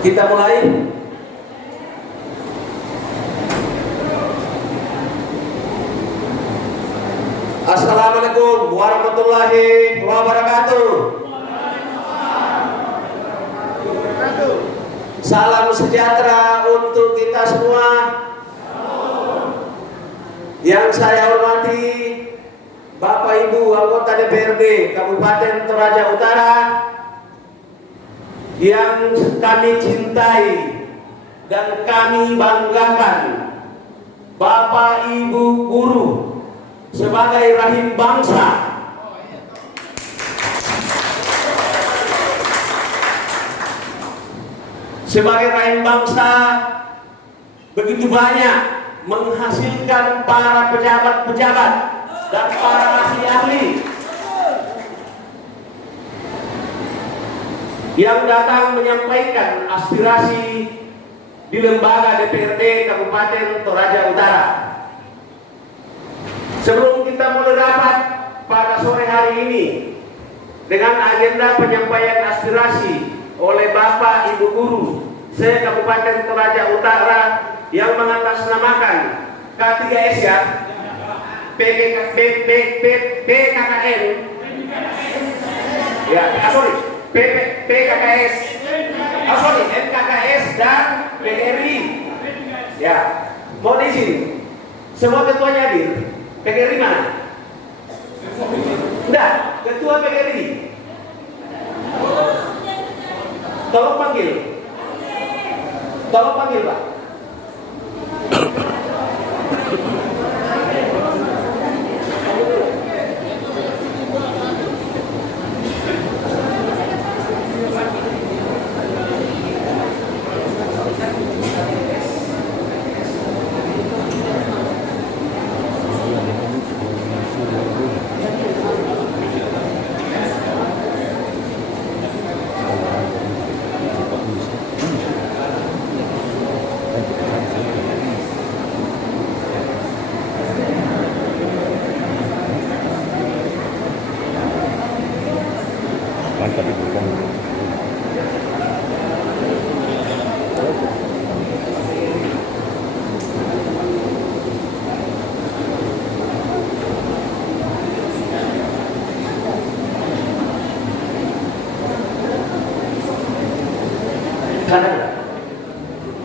Kita mulai. Assalamualaikum warahmatullahi wabarakatuh. Salam sejahtera untuk kita semua. Yang saya hormati Bapak Ibu anggota DPRD Kabupaten Toraja Utara, yang kami cintai dan kami banggakan, Bapak Ibu guru sebagai rahim bangsa. Sebagai rahim bangsa begitu banyak menghasilkan para pejabat-pejabat dan para ahli-ahli yang datang menyampaikan aspirasi di lembaga DPRD Kabupaten Toraja Utara. Sebelum kita mulai rapat pada sore hari ini dengan agenda penyampaian aspirasi oleh Bapak Ibu guru se-Kabupaten Toraja Utara yang mengatasnamakan K3S ya, PKKN ya, PKKS, MKKS dan PGRI. Ya, mohon izin, semua ketuanya hadir. PGRI mana? Enggak, ketua PGRI. Tolong panggil. Tolong panggil, Pak.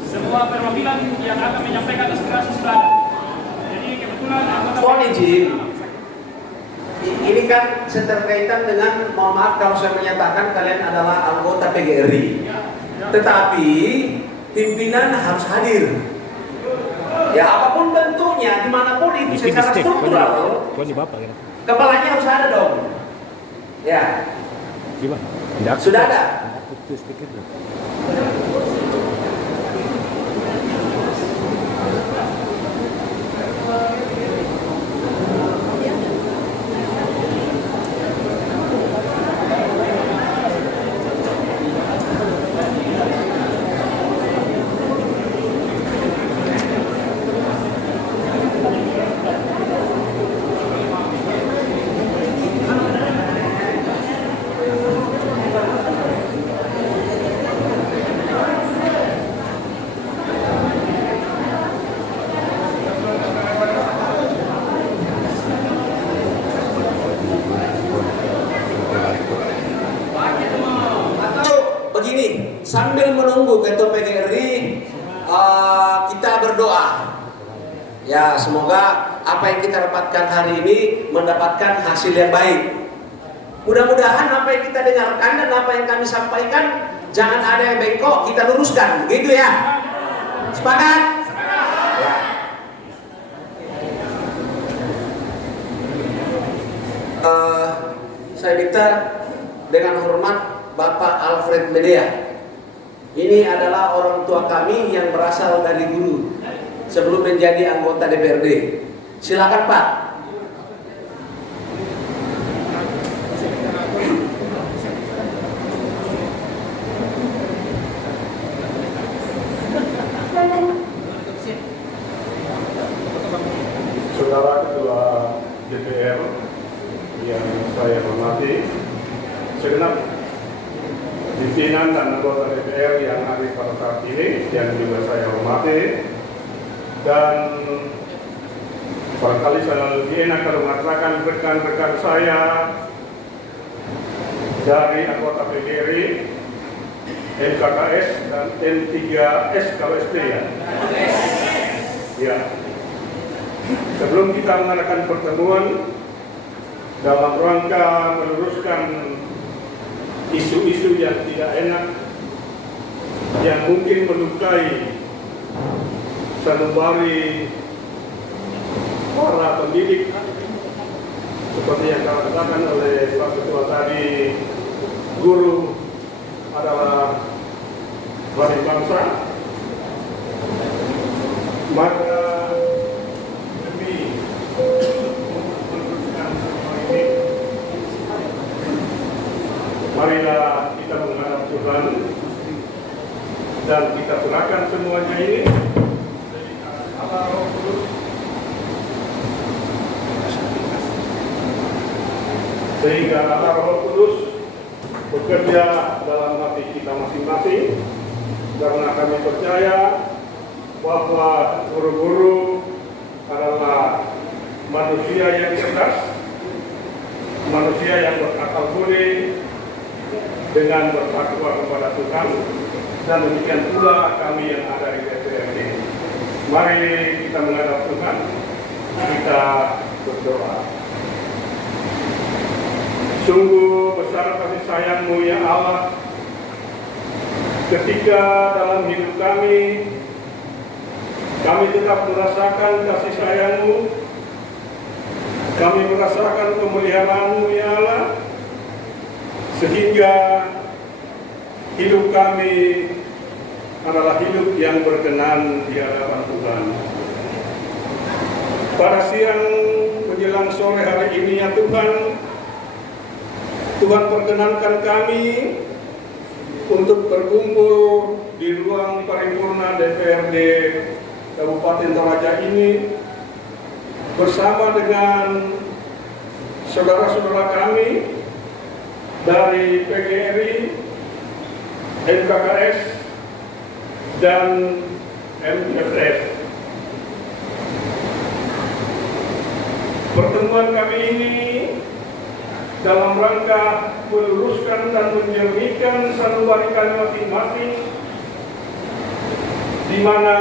Semua perwakilan yang akan menyampaikan aspirasi sudah. Jadi kebetulan mohon izin, ini kan seterkaitan dengan, mohon maaf kalau saya menyatakan kalian adalah anggota PGRI, tetapi pimpinan harus hadir. Ya apapun bentuknya, dimanapun itu secara struktural, kepalanya harus ada dong. Ya, sudah ada. Sambil menunggu ketua PGRI, kita berdoa. Ya, semoga apa yang kita dapatkan hari ini mendapatkan hasil yang baik. Mudah-mudahan apa yang kita dengarkan dan apa yang kami sampaikan jangan ada yang bengkok, kita luruskan, begitu ya. Sepakat? Ya. Saya minta dengan hormat Bapak Alfred Medea. Ini adalah orang tua kami yang berasal dari dulu sebelum menjadi anggota DPRD. Silakan Pak. Saudara Ketua DPR yang saya hormati, segenap pimpinan dan anggota DPR yang hadir pada ini yang juga saya hormati, dan barangkali saya lebih enak kalau mengatakan rekan-rekan saya dari anggota PGRI, MKKS, dan M3S KWSP ya. Ya. Sebelum kita mengadakan pertemuan dalam rangka meluruskan isu-isu yang tidak enak yang mungkin melukai sanubari para pendidik, seperti yang dikatakan oleh Pak Ketua tadi, guru adalah waris bangsa, maka demi meluruskan semua ini, marilah kita menghadap Tuhan dan kita serahkan semuanya ini Allah Roh Kudus, sehingga Allah Roh Kudus bekerja dalam hati kita masing-masing, karena kami percaya bahwa guru-guru adalah manusia yang cerdas, manusia yang berakal budi dengan bertakwa kepada Tuhan, dan demikian pula kami yang ada di DPRD. Mari kita menghadap Tuhan, kita berdoa. Sungguh besar kasih sayang-Mu ya Allah, ketika dalam hidup kami tetap merasakan kasih sayang-Mu, kami merasakan pemeliharaan-Mu ya Allah, sehingga hidup kami adalah hidup yang berkenan di hadapan Tuhan. Pada siang menjelang sore hari ini ya Tuhan, Tuhan perkenankan kami untuk berkumpul di ruang paripurna DPRD Kabupaten Toraja ini bersama dengan saudara-saudara kami dari PGRI, MKKS, dan MSS. Pertemuan kami ini dalam rangka meluruskan dan menjernihkan sanubari kami masing-masing, di mana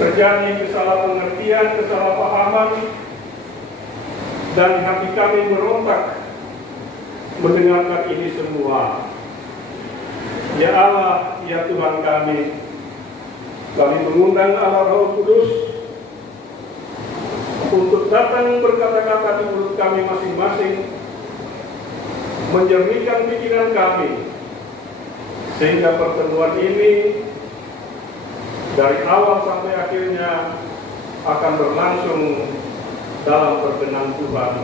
terjadi kesalahan-pengertian, kesalahpahaman, dan hati kami merontak mendengarkan ini semua. Ya Allah, ya Tuhan kami mengundang Allah Roh Kudus untuk datang berkata-kata di mulut kami masing-masing, menjernihkan pikiran kami, sehingga pertemuan ini dari awal sampai akhirnya akan berlangsung dalam perkenan Tuhan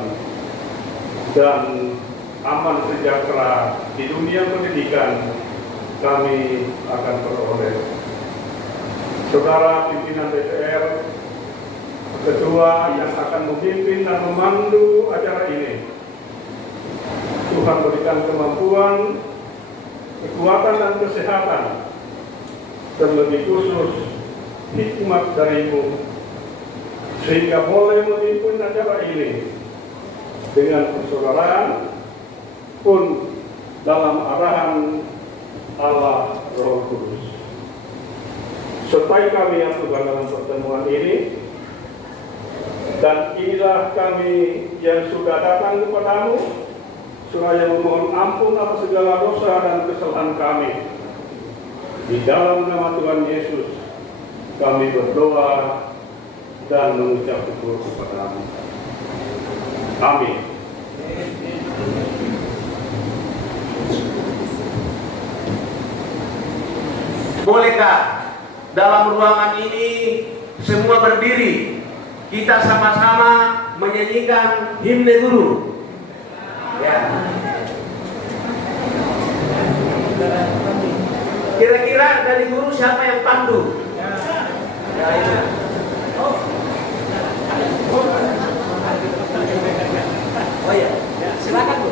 dan aman sejahtera di dunia pendidikan kami akan peroleh. Saudara pimpinan DPR, ketua yang akan memimpin dan memandu acara ini, Tuhan berikan kemampuan, kekuatan dan kesehatan, terlebih khusus hikmat dari-Mu, sehingga boleh memimpin acara ini dengan persaudaraan pun dalam arahan Allah Roh Kudus. Sertai kami yang Tuhan dalam pertemuan ini, dan inilah kami yang sudah datang kepadamu, seraya memohon ampun atas segala dosa dan kesalahan kami. Di dalam nama Tuhan Yesus, kami berdoa dan mengucap syukur kepadamu. Amin. Bolehkah dalam ruangan ini semua berdiri, kita sama-sama menyanyikan himne guru? Ya. Kira-kira dari guru siapa yang pandu? Ya, itu. Oh ya, silakan Bu.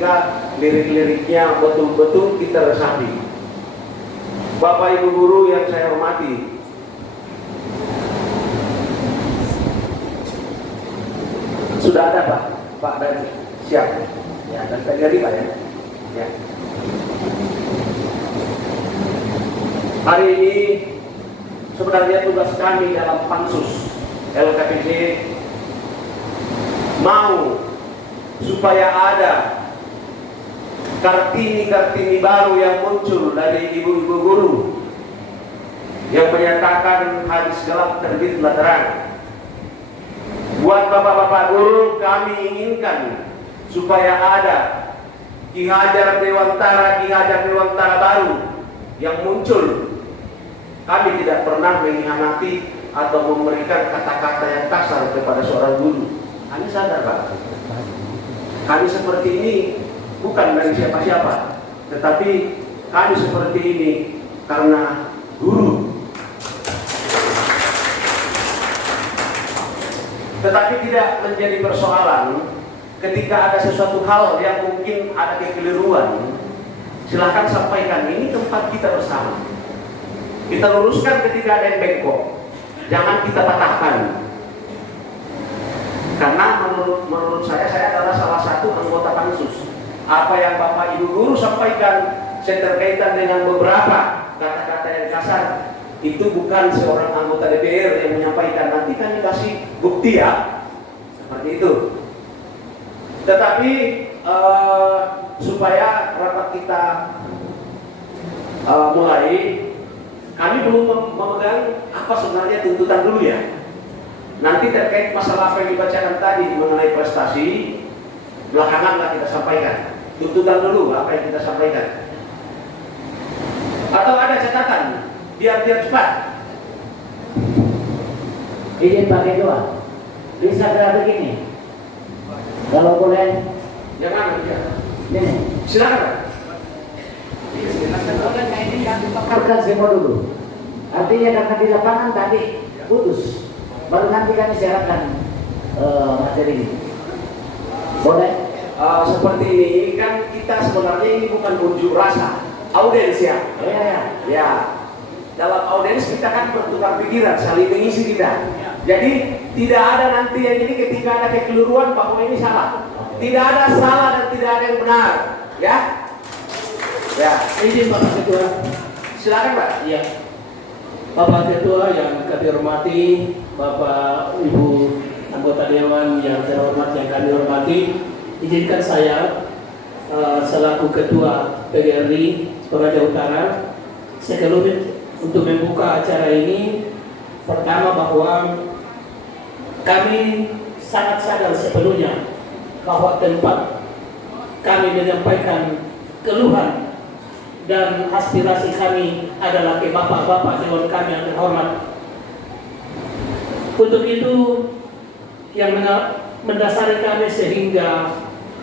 ketika lirik-liriknya betul-betul kita resapi. Bapak Ibu guru yang saya hormati, sudah ada Pak dari siap ya, dan dari Pak ya. Ya. Hari ini sebenarnya tugas kami dalam pansus LKPJ mau supaya ada kartini-kartini baru yang muncul dari ibu-ibu guru yang menyatakan hadis gelap terbitlah terang. Buat bapak-bapak guru, kami inginkan supaya ada Ki Hajar Dewantara baru yang muncul. Kami tidak pernah mengkhianati atau memberikan kata-kata yang kasar kepada seorang guru. Kami sadar Pak, kami seperti ini bukan dari siapa-siapa, tetapi kami seperti ini karena guru. Tetapi tidak menjadi persoalan ketika ada sesuatu hal yang mungkin ada kekeliruan. Silahkan sampaikan, ini tempat kita bersama. Kita luruskan ketika ada yang bengkok, jangan kita patahkan. Karena menurut saya adalah salah satu anggota pansus. Apa yang Bapak Ibu guru sampaikan seterkaitan dengan beberapa kata-kata yang kasar, itu bukan seorang anggota DPR yang menyampaikan. Nanti kami kasih bukti ya, seperti itu. Tetapi supaya rapat kita mulai, kami belum memegang apa sebenarnya tuntutan dulu ya. Nanti terkait masalah apa yang dibacakan tadi mengenai prestasi, belakanganlah kita sampaikan. Tuntutan dulu apa yang kita sampaikan. Atau ada catatan, biar cepat. Izin Pak Ketua, bisa gerak begini? Kalau boleh, Jangan, ya. ini. Silakan. Paparkan semua dulu. Artinya karena di lapangan tadi putus, baru nanti kami siapkan materi ini. Boleh? Seperti ini kan kita sebenarnya ini bukan unjuk rasa, audiens ya. Ya. Dalam audiens kita kan bertukar pikiran, saling mengisi kita. Jadi tidak ada nanti yang ini ketika ada kekeliruan bahwa ini salah. Tidak ada salah dan tidak ada yang benar, ya. Ya. Izin Bapak Ketua. Silakan Pak. Iya. Bapak Ketua yang kami hormati, Bapak Ibu anggota Dewan yang saya hormati, yang kami hormati, izinkan saya selaku Ketua PGRI Toraja Utara sekelumit untuk membuka acara ini. Pertama bahwa kami sangat sadar sepenuhnya bahwa tempat kami menyampaikan keluhan dan aspirasi kami adalah ke bapak-bapak dewan kami yang terhormat. Untuk itu yang mendasari kami sehingga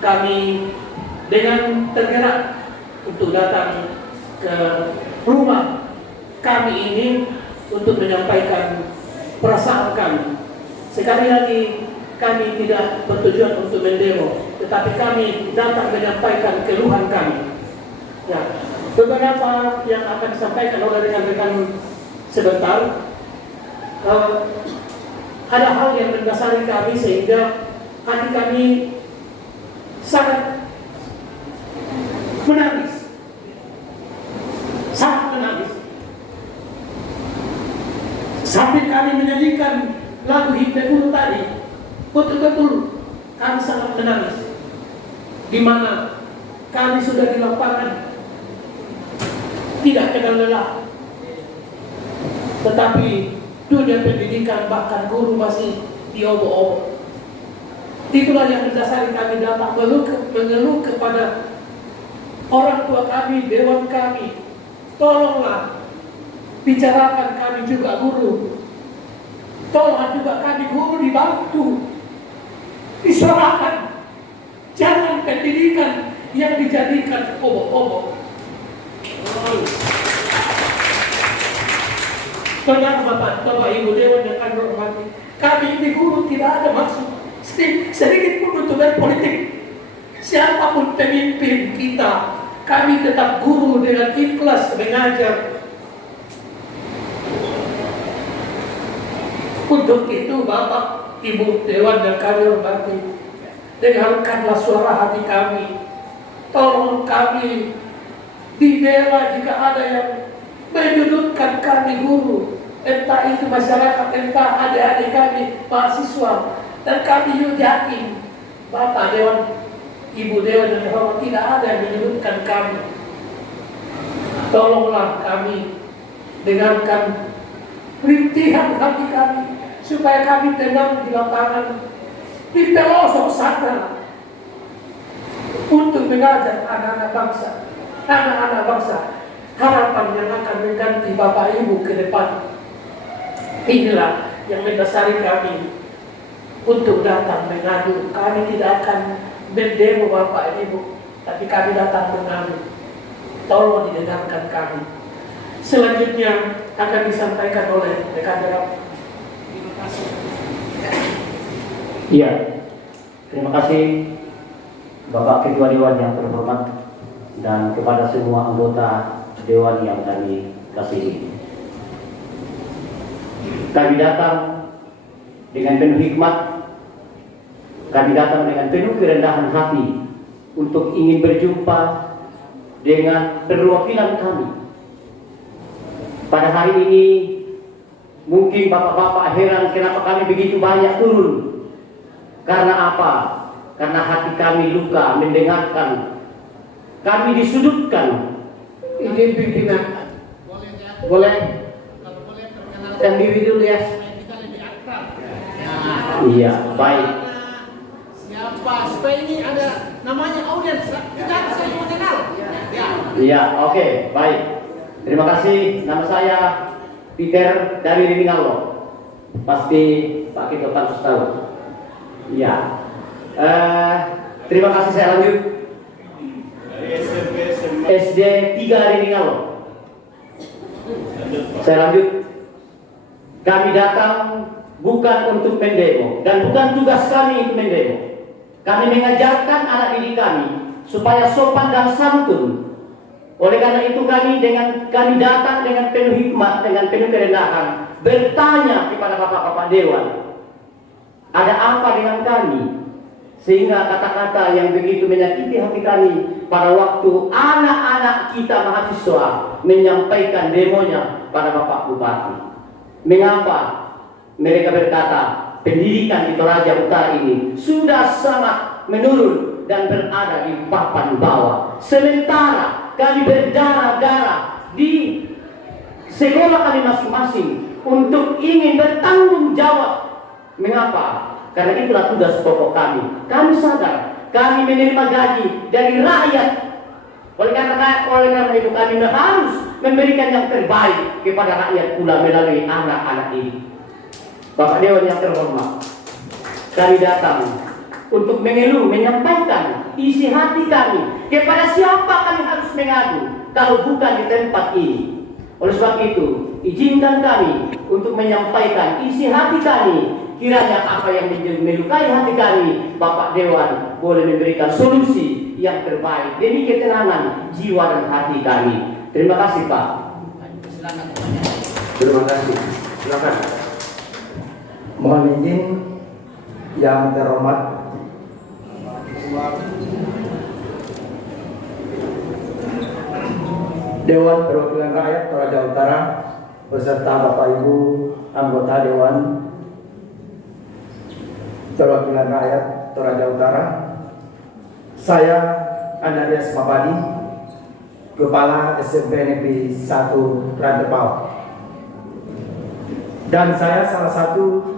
kami dengan tergerak untuk datang ke rumah kami ini untuk menyampaikan perasaan kami. Sekali lagi kami tidak bertujuan untuk mendemo, tetapi kami datang menyampaikan keluhan kami. Ya, beberapa yang akan disampaikan oleh rekan-rekan sebentar, ada hal yang mendasari kami sehingga hati kami sangat menangis, sampai kami menyanyikan lagu Hidayat tadi. Betul-betul kami sangat menangis, di mana kami sudah di lapangan tidak kenal lelah, tetapi dunia pendidikan bahkan guru masih diobok-obok. Itulah yang mendasari kami datang mengeluh kepada orang tua kami, dewan kami, tolonglah bicarakan kami juga guru, tolong juga kami guru dibantu, disuarakan, jangan pendidikan yang dijadikan obok-obok. Benar Bapak Ibu Dewan yang kami hormati, kami ini guru tidak ada maksud sedikit pun untuk berpolitik, siapapun pemimpin kita, kami tetap guru dengan ikhlas mengajar. Untuk itu Bapak, Ibu Dewan dan kami hormati, dengarkanlah suara hati kami. Tolong kami dibela jika ada yang menyudutkan kami guru, entah itu masyarakat, entah adik-adik kami mahasiswa. Dan kami yakin Bapak Dewan, Ibu Dewan dan hormat, tidak ada yang menyudutkan kami. Tolonglah kami dengarkan rintihan hati kami, supaya kami tenang di lapangan, di pelosok sana, untuk mengajar anak-anak bangsa, harapan yang akan mengganti Bapak Ibu ke depan. Inilah yang mendasari kami untuk datang mengadu. Kami tidak akan mendemo Bapak Ibu, tapi kami datang mengadu. Tolong didengarkan kami. Selanjutnya akan disampaikan oleh rekan Dewan. Iya, terima kasih Bapak Ketua Dewan yang terhormat dan kepada semua anggota Dewan yang kami kasihi. Kami datang dengan penuh hikmat, kami datang dengan penuh kerendahan hati untuk ingin berjumpa dengan perwakilan kami. Pada hari ini mungkin bapak-bapak heran kenapa kami begitu banyak turun. Karena apa? Karena hati kami luka mendengarkan kami disudutkan. Izin pimpinan. Boleh? Dan diri dulu ya. Iya, baik. Siapa? Supaya ini ada namanya audiens. Kita harus saling mengenal. Ya. Iya, oke, baik. Terima kasih. Nama saya Peter dari Rimingalo. Pasti Pak Ketua Pansus tahu. Iya. Terima kasih, saya lanjut. SD 3 Rimingalo. Saya lanjut. Kami datang bukan untuk mendemo dan bukan tugas kami untuk mendemo. Kami mengajarkan anak didik kami supaya sopan dan santun. Oleh karena itu kami datang dengan penuh hikmat, dengan penuh kerendahan, bertanya kepada bapak-bapak dewan, ada apa dengan kami? Sehingga kata-kata yang begitu menyakiti hati kami pada waktu anak-anak kita mahasiswa menyampaikan demonya pada Bapak Bupati. Mengapa mereka berkata pendidikan di Toraja Utara ini sudah sangat menurun dan berada di papan bawah, sementara kami berdarah-darah di sekolah kami masing-masing untuk ingin bertanggung jawab. Mengapa? Karena itulah tugas pokok kami. Kami sadar kami menerima gaji dari rakyat. Oleh karena itu kami harus memberikan yang terbaik kepada rakyat pula melalui anak-anak ini. Bapak Dewan yang terhormat, kami datang untuk mengeluh, menyampaikan isi hati kami. Kepada siapa kami harus mengadu kalau bukan di tempat ini? Oleh sebab itu, izinkan kami untuk menyampaikan isi hati kami. Kiranya apa yang melukai hati kami, Bapak Dewan boleh memberikan solusi yang terbaik demi ketenangan jiwa dan hati kami. Terima kasih, Pak. Terima kasih. Silakan. Mohon izin yang terhormat, Dewan Perwakilan Rakyat Toraja Utara beserta Bapak Ibu anggota Dewan Perwakilan Rakyat Toraja Utara. Saya Ananias Mapadi, Kepala SMP Negeri 1 Rantepao. Dan saya salah satu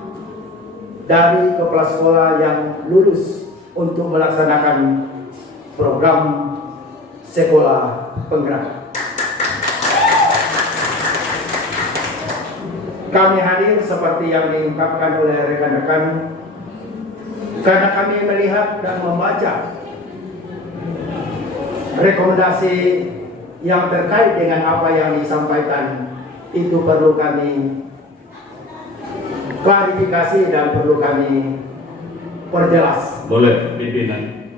dari kepala sekolah yang lulus untuk melaksanakan program sekolah penggerak. Kami hadir seperti yang diungkapkan oleh rekan-rekan karena kami melihat dan membaca rekomendasi yang terkait dengan apa yang disampaikan. Itu perlu kami klarifikasi dan perlu kami perjelas. Boleh, pimpinan.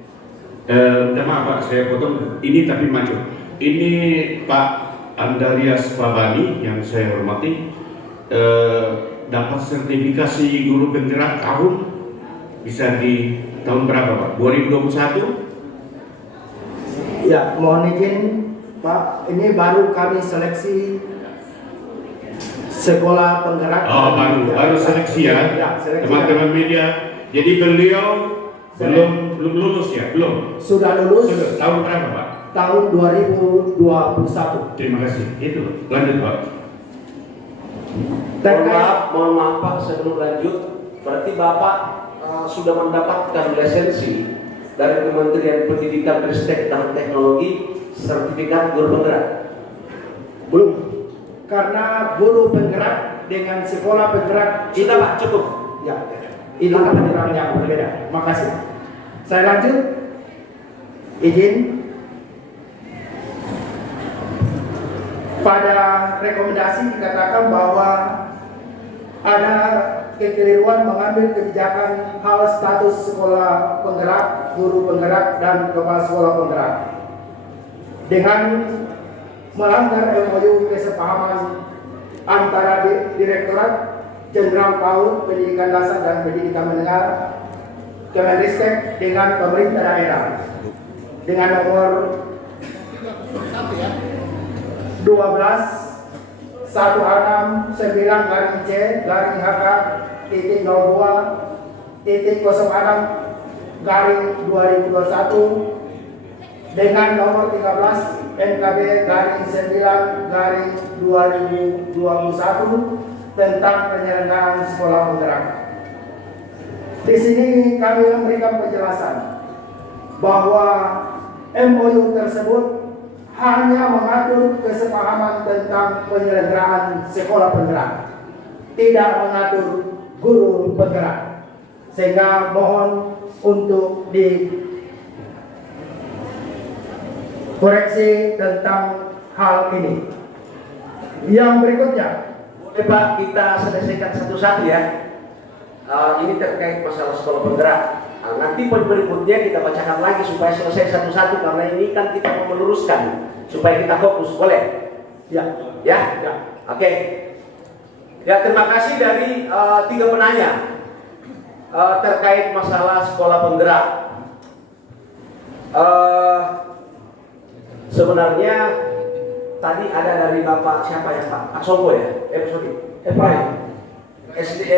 Minta maaf Pak, saya potong ini tapi maju. Ini Pak Andarias Babani yang saya hormati, dapat sertifikasi guru penggerak tahun, bisa di tahun berapa Pak? 2021? Ya, mohon izin Pak, ini baru kami seleksi sekolah penggerak. Oh, baru seleksi ya, seleksi. Teman-teman media. Jadi beliau belum lulus ya? Belum? Sudah lulus. Sudah. Tahun berapa Pak? Tahun 2021. Terima kasih. Itu lanjut Pak. Mohon maaf Pak, sebelum lanjut, berarti Bapak sudah mendapatkan lisensi dari Kementerian Pendidikan, Ristek dan Teknologi sertifikat guru penggerak? Belum. Karena guru penggerak dengan sekolah penggerak Kita Pak, cukup. ya, itu pendidikan yang berbeda. Makasih. Saya lanjut. Izin. Pada rekomendasi dikatakan bahwa ada kekeliruan mengambil kebijakan hal status sekolah penggerak, guru penggerak, dan kepala sekolah penggerak dengan melanggar MOU kesepahaman antara Direktorat Jenderal PAUD Pendidikan Dasar dan Pendidikan Menengah Kemenristek dengan pemerintah daerah dengan nomor 12/1/C/02.06/2021 dengan nomor 13 NKB-9/2021 tentang penyelenggaraan sekolah penggerak. Di sini kami memberikan penjelasan bahwa MOU tersebut hanya mengatur kesepahaman tentang penyelenggaraan sekolah penggerak, tidak mengatur guru penggerak. Sehingga mohon untuk dikoreksi tentang hal ini. Yang berikutnya, Boleh Pak, kita selesaikan satu-satu ya. Ini terkait masalah sekolah penggerak. Nanti poin berikutnya kita bacakan lagi supaya selesai satu-satu, karena ini kan kita mau meluruskan supaya kita fokus. Boleh? ya, Ya? ya. Oke. Ya, terima kasih dari 3 penanya terkait masalah sekolah penggerak. Sebenarnya tadi ada dari Bapak siapa ya Pak? Aksobo ya?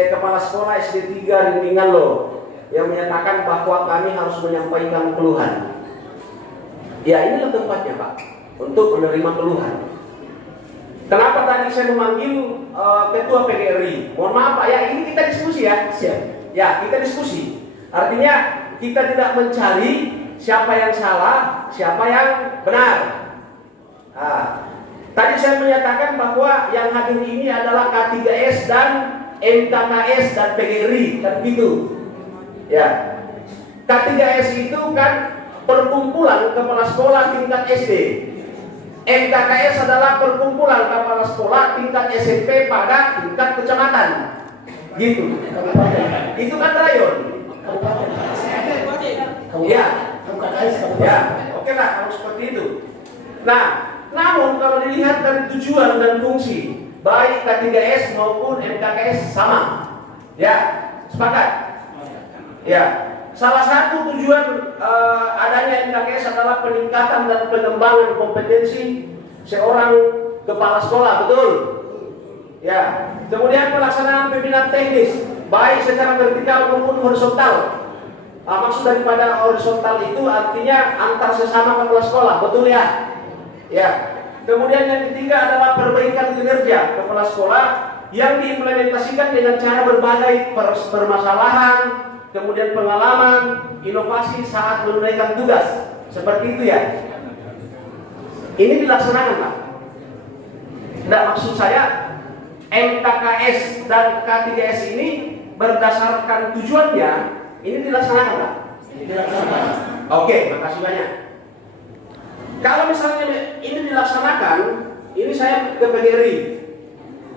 Kepala sekolah SD 3 Rindingan loh, yang menyatakan bahwa kami harus menyampaikan keluhan. Ya, inilah tempatnya Pak untuk menerima keluhan. Kenapa tadi saya memanggil Ketua PGRI? Mohon maaf Pak ya, ini kita diskusi ya. Siap. Ya, kita diskusi. Artinya kita tidak mencari siapa yang salah, siapa yang benar. Tadi saya menyatakan bahwa yang hadir ini adalah K3S dan MKKS dan PGRI, kan begitu. Ya. K3S itu kan perkumpulan kepala sekolah tingkat SD. MKKS adalah perkumpulan kepala sekolah tingkat SMP pada tingkat kecamatan. Gitu. Itu kan rayon. Ya. Ya, oke lah kalau seperti itu. Nah, namun kalau dilihat dari tujuan dan fungsi, baik K3S maupun MKKS sama. Ya, sepakat? Ya. Salah satu tujuan adanya MKKS adalah peningkatan dan pengembangan kompetensi seorang kepala sekolah, betul? Ya. Kemudian pelaksanaan pembinaan teknis, baik secara vertikal maupun horizontal. Maksud daripada horizontal itu artinya antar sesama kepala sekolah, betul ya? Ya. Kemudian yang ketiga adalah perbaikan kinerja kepala sekolah yang diimplementasikan dengan cara berbagai permasalahan, kemudian pengalaman, inovasi saat menunaikan tugas. Seperti itu ya. Ini dilaksanakan Pak. Nah, maksud saya MKKS dan K3S ini berdasarkan tujuannya ini dilaksanakan Pak. Dilaksanakan. Oke, makasih banyak. Kalau misalnya ini dilaksanakan, ini saya ke PGRI.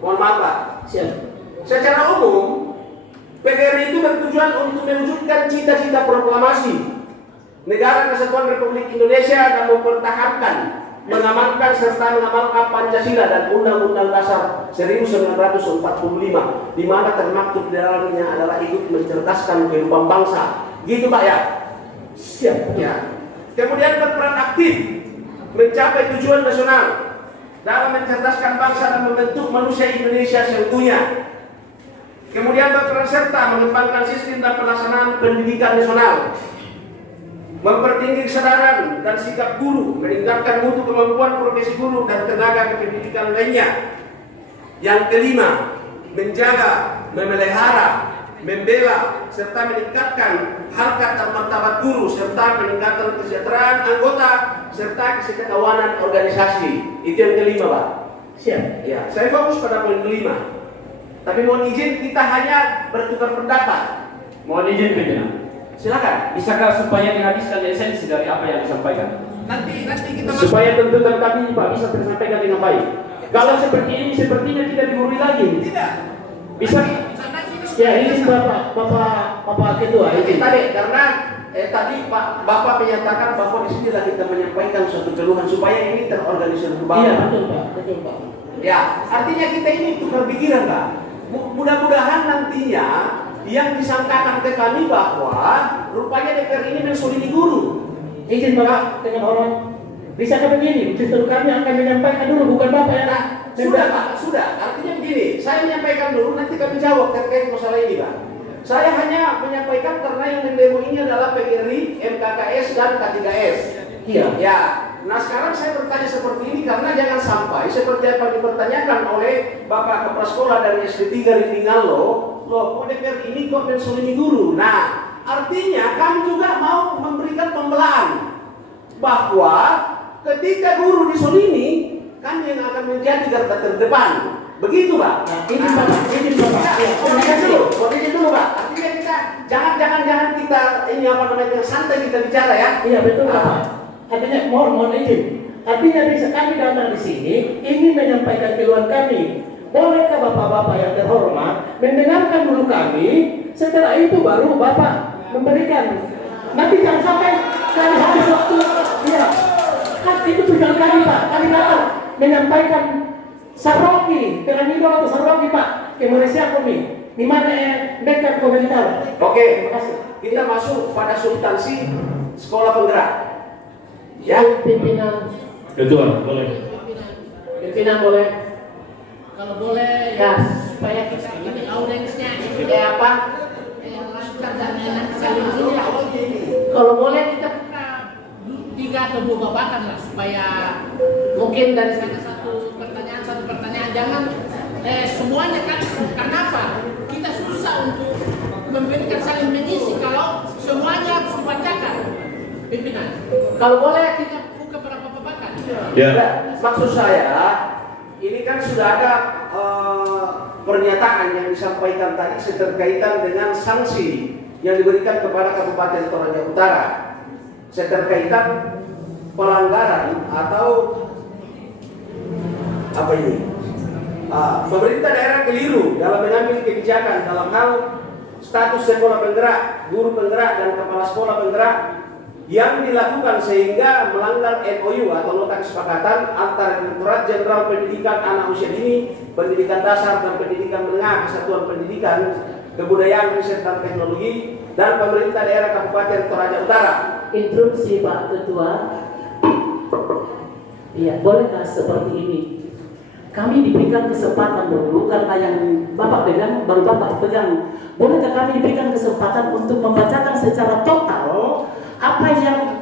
Mohon maaf Pak. Siap. Secara umum PGRI itu bertujuan untuk mewujudkan cita-cita proklamasi Negara Kesatuan Republik Indonesia dan mempertahankan, mengamankan serta mengamalkan Pancasila dan Undang-Undang Dasar 1945, di mana termaktub di dalamnya adalah ikut mencerdaskan kehidupan bangsa. Gitu Pak ya? Siap ya. Kemudian berperan aktif mencapai tujuan nasional dalam mencerdaskan bangsa dan membentuk manusia Indonesia seutuhnya. Kemudian berperan serta mengembangkan sistem dan pelaksanaan pendidikan nasional, mempertinggi kesadaran dan sikap guru, meningkatkan mutu kemampuan profesi guru dan tenaga kependidikan lainnya. Yang kelima, menjaga, memelihara, membela, serta meningkatkan harkat dan martabat guru, serta peningkatan kesejahteraan anggota, serta kesejahteraan organisasi. Itu yang kelima, Pak. Siap. Ya, saya fokus pada poin kelima. Tapi mohon izin, kita hanya bertukar pendapat. Mohon izin pimpinan. Silakan. Bisakah supaya dihabiskan esensi dari apa yang disampaikan? Nanti kita masuk. Supaya tuntutan kami Pak bisa tersampaikan dengan baik. Kalau seperti ini, sepertinya tidak digurui lagi. Tidak. Bisa? Ya, ini Bapak Ketua. Ini tadi karena tadi Bapak menyatakan bahwa di sini kita menyampaikan suatu keluhan supaya ini terorganisir kembali. Iya, betul Pak. Betul Pak. Ya, artinya kita ini tukar pikiran, Pak. Mudah-mudahan nantinya yang disangkakan ke kami bahwa rupanya DPR ini mensolidi guru. Izin Bapak dengan hormat. Bisa begini, justru kami akan menyampaikan dulu, bukan Bapak yang Sudah Pak, sudah. Artinya begini, saya menyampaikan dulu, nanti kami jawab terkait masalah ini, Pak. Saya hanya menyampaikan karena yang mendemo ini adalah PGRI, MKKS, dan K3S. Iya. Ya, nah sekarang saya bertanya seperti ini karena jangan sampai seperti apa dipertanyakan oleh Bapak Kepala Sekolah dari SD 3 Ritingallo, loh kok DPR ini kok mensolimi guru. Nah, artinya kami juga mau memberikan pembelaan bahwa ketika guru disolimi, kami yang akan menjadi garda terdepan. Begitu, Pak. Nah, ini Bapak, ini Bapak. Ya, kondisi dulu, Pak. Artinya kita jangan kita ini apa namanya santai kita bicara ya. Iya betul Bapak. Artinya mohon izin. Artinya bisa kami datang di sini ingin menyampaikan keluhan kami. Bolehkah bapak-bapak yang terhormat mendengarkan dulu kami? Setelah itu baru bapak memberikan. Nanti jangan sampai kami habis waktu. Iya. Kan itu tujuan kami Pak. Kami datang menyampaikan Saroki, Peranido atau Saroki Pak. Kemudian kami. Di mana mereka komentar. Oke. Kita masuk pada substansi sekolah penggerak. Ya, Pimpinan. Ketua, boleh. Pimpinan boleh. Kalau boleh Ya. supaya kita ini audiensnya itu ya apa? Lancar dan enak sekali ini. Kalau boleh kita buka 3 atau 2 babakan lah supaya mungkin dari sana satu pertanyaan jangan semuanya kan karena apa? Kita susah untuk memberikan saling mengisi kalau semuanya harus dibacakan. Pimpinan. Kalau boleh kita buka berapa babakan? Ya. Maksud saya, ini kan sudah ada pernyataan yang disampaikan tadi seterkaitan dengan sanksi yang diberikan kepada Kabupaten Toraja Utara seterkaitan pelanggaran atau apa ini? Pemerintah daerah keliru dalam mengambil kebijakan dalam hal status sekolah penggerak, guru penggerak, dan kepala sekolah penggerak yang dilakukan sehingga melanggar MOU atau nota kesepakatan antara Direktorat Jenderal Pendidikan Anak Usia Dini, Pendidikan Dasar dan Pendidikan Menengah, Kesatuan Pendidikan, Kebudayaan, Riset dan Teknologi, dan pemerintah daerah Kabupaten Toraja Utara. Instruksi Pak Ketua. Iya, bolehkah seperti ini? Kami diberikan kesempatan dulu karena yang Bapak pegang baru Bapak pegang. Bolehkah kami diberikan kesempatan untuk membacakan secara total apa yang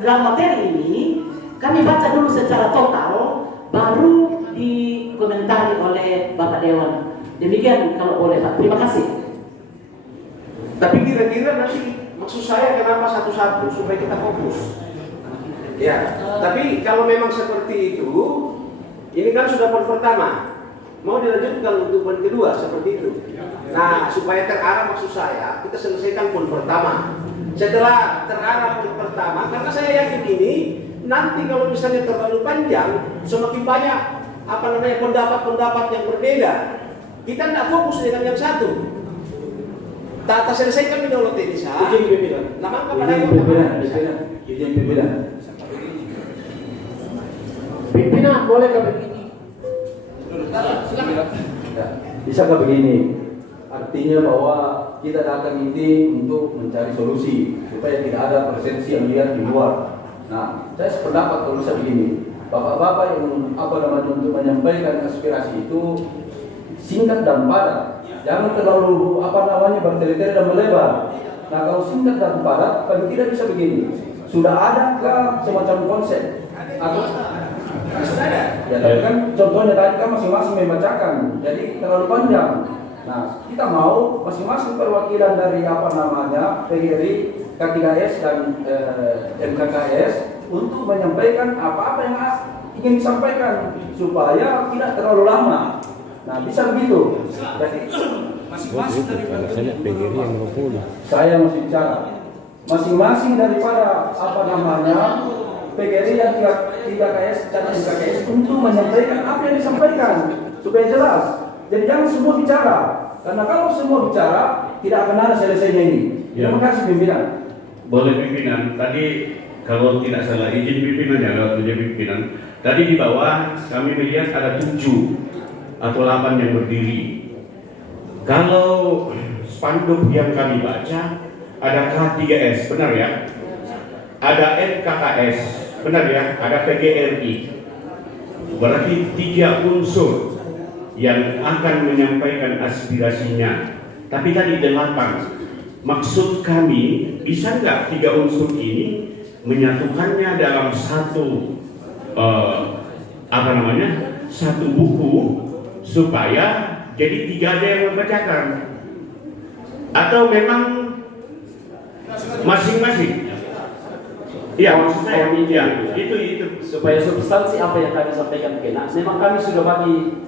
dalam materi ini? Kami baca dulu secara total, baru dikomentari oleh Bapak Dewan. Demikian kalau boleh Pak. Terima kasih. Tapi kira-kira nanti maksud saya kenapa satu-satu supaya kita fokus. Ya, tapi kalau memang seperti itu, ini kan sudah poin pertama. Mau dilanjutkan untuk poin kedua seperti itu. Nah, supaya terarah maksud saya, kita selesaikan poin pertama. Setelah terarah poin pertama, karena saya yakin ini nanti kalau misalnya terlalu panjang, semakin banyak pendapat-pendapat yang berbeda. Kita tidak fokus dengan yang satu. Tata selesaikan dulu ini sah. Izin pimpinan. Nama kepada Izin pimpinan. Izin pimpinan. Pimpinan boleh ke begini? Ya, bisa ke begini? Artinya bahwa kita datang ini untuk mencari solusi supaya tidak ada presensi yang liar di luar. Nah, saya sependapat kalau bisa begini. Bapak-bapak yang untuk menyampaikan aspirasi itu singkat dan padat. Jangan terlalu bertele-tele dan melebar. Nah, kalau singkat dan padat, paling tidak bisa begini. Sudah adakah semacam konsep? Atau sudah ada. Ya, tapi kan contohnya tadi kan masing-masing membacakan, jadi terlalu panjang. Nah, kita mau masing-masing perwakilan dari PGRI, K3S dan MKKS untuk menyampaikan apa-apa yang ingin disampaikan supaya tidak terlalu lama. Nah, bisa begitu. Jadi masing-masing dari saya masih bicara. Masing-masing daripada PGRI yang 3KS dan MKKS untuk menyampaikan apa yang disampaikan supaya jelas. Jadi jangan semua bicara, karena kalau semua bicara tidak akan ada selesainya ini. Terima kasih pimpinan. Boleh pimpinan. Tadi kalau tidak salah izin pimpinan ya, kalau izin pimpinan. Tadi di bawah kami melihat ada 7 atau 8 yang berdiri. Kalau spanduk yang kami baca ada K3S, benar ya? Ada MKKS, benar ya? Ada PGRI. Berarti 3 unsur yang akan menyampaikan aspirasinya. Tapi tadi 8. Maksud kami, bisa nggak 3 unsur ini menyatukannya dalam satu satu buku supaya jadi 3 aja yang membacakan, atau memang masing-masing? Iya, maksud saya itu supaya substansi apa yang kami sampaikan kena. Memang kami sudah bagi